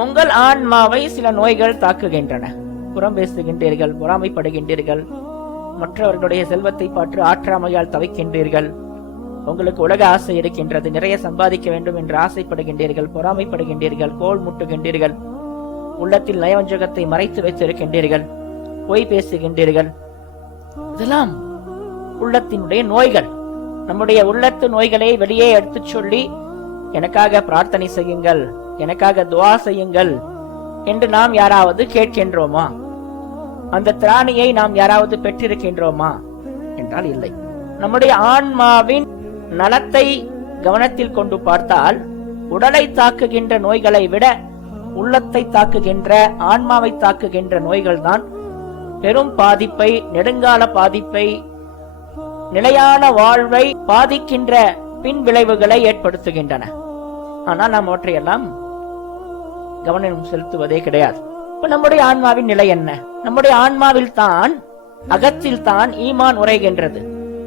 உங்கள் ஆன்மாவை சில நோய்கள் தாக்குகின்றன. புறம் பேசுகின்றீர்கள், பொறாமைப்படுகின்றீர்கள், மற்றவர்களுடைய செல்வத்தை பற்றி ஆற்றாமையால் தவிக்கின்றீர்கள், உங்களுக்கு உலக ஆசை இருக்கின்றது, நிறைய சம்பாதிக்க வேண்டும் என்று ஆசைப்படுகின்றீர்கள், பொறாமைப்படுகின்றீர்கள், கோல் முட்டுகின்றீர்கள், உள்ளத்தில் நயவஞ்சகத்தை மறைத்து வைத்திருக்கின்றீர்கள், பொய் பேசுகின்றீர்கள். இதெல்லாம் உள்ளத்தினுடைய நோய்கள். நம்முடைய உள்ளத்து நோய்களை வெளியே எடுத்து சொல்லி எனக்காக பிரார்த்தனை செய்யுங்கள், எனக்காக துவா செய்யுங்கள் என்று நாம் யாராவது கேட்கின்றோமா? அந்த திராணியை நாம் யாராவது பெற்றிருக்கின்றோமா என்றால் இல்லை. நம்முடைய ஆன்மாவின் நலத்தை கவனத்தில் கொண்டு பார்த்தால் உடலை தாக்குகின்ற நோய்களை விட உள்ளத்தை தாக்குகின்ற, ஆன்மாவை தாக்குகின்ற நோய்கள் தான் பெரும் பாதிப்பை, நெடுங்கால பாதிப்பை, நிலையான வாழ்வை பாதிக்கின்ற பின் விளைவுகளை ஏற்படுத்துகின்றன. ஆனால் நாம் அவற்றையெல்லாம் கவனம் செலுத்துவதே கிடையாது. இப்ப நம்முடைய ஆன்மாவின் நிலை என்ன? நம்முடைய ஆன்மாவில் தான், அகத்தில் தான் ஈமான் உரைகின்றது.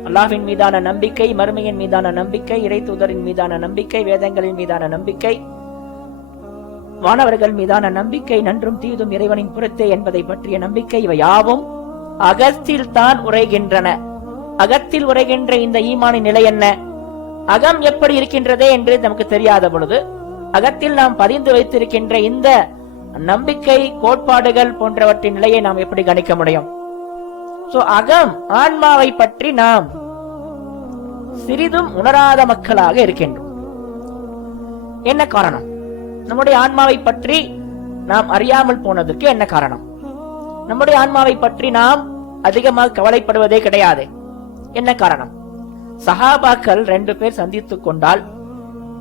அல்லாஹ்வின் மீதான நம்பிக்கை, மறுமையின் மீதான நம்பிக்கை, இறை தூதரின் மீதான நம்பிக்கை, வேதங்களின் மீதான நம்பிக்கை, வானவர்கள் மீதான நம்பிக்கை, நன்றும் தீதும் இறைவனின் புறத்தே என்பதை பற்றிய நம்பிக்கை, இவை யாவும் அகத்தில் தான் உரைகின்றன. அகத்தில் உரைகின்ற இந்த ஈமானின் நிலை என்ன? அகம் எப்படி இருக்கின்றதே என்று நமக்கு தெரியாத பொழுது அகத்தில் நாம் பதிந்து வைத்திருக்கின்ற இந்த நம்பிக்கை, கோட்பாடுகள் போன்றவற்றின் நிலையை நாம் எப்படி கணிக்க முடியும்? அகம், ஆன்மாவை பற்றி நாம் சிறிதும் உணராத மக்களாக இருக்கின்றோம். என்ன காரணம்? நம்முடைய ஆன்மாவை பற்றி நாம் அறியாமல் போனதற்கு என்ன காரணம்? நம்முடைய ஆன்மாவை பற்றி நாம் அதிகமாக கவலைப்படுவதே கிடையாது. என்ன காரணம்? சஹாபாக்கள் 2 பேர் சந்தித்துக் கொண்டால்,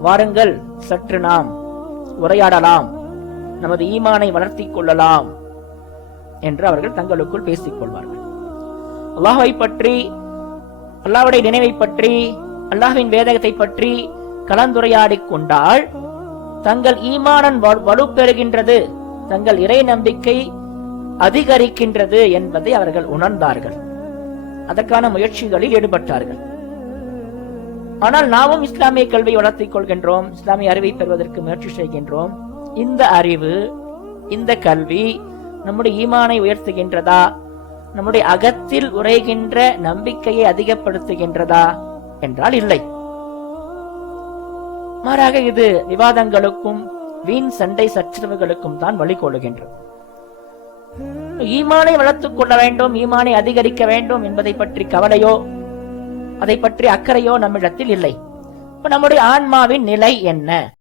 வாருங்கள் சற்று நாம் உரையாடலாம், நமது ஈமானை வளர்த்திக் கொள்ளலாம் என்று அவர்கள் தங்களுக்குள் பேசிக் கொள்வார்கள். அல்லாஹ்வை பற்றி, அல்லாஹ்வுடைய நினைவை பற்றி, அல்லாஹ்வின் வேதத்தை பற்றி கலந்துரையாடிக் கொண்டால் தங்கள் ஈமானன் வலுப்பெறுகின்றது, தங்கள் இறை நம்பிக்கை அதிகரிக்கின்றது என்பதை அவர்கள் உணர்ந்தார்கள். அதற்கான முயற்சிகளில் ஈடுபட்டார்கள். ஆனால் நாமும் இஸ்லாமிய கல்வியை வளர்த்திக் கொள்கின்றோம், இஸ்லாமிய அறிவை பெறுவதற்கு முயற்சி செய்கின்றோம். இந்த அறிவு, இந்த கல்வி நம்முடைய ஈமானை உயர்த்துகின்றதா? நம்முடைய அகத்தில் உரைகின்ற நம்பிக்கையை அதிகப்படுத்துகின்றதா என்றால் இல்லை. மாறாக இது விவாதங்களுக்கும் வீண் சண்டை சச்சரவுகளுக்கும் தான் வழிகோலுகின்றது. ஈமானை வளர்த்துக் கொள்ள வேண்டும், ஈமானை அதிகரிக்க வேண்டும் என்பதை பற்றி கவலையோ, அதை பற்றி அக்கறையோ நம்மிடத்தில் இல்லை. நம்முடைய ஆன்மாவின் நிலை என்ன?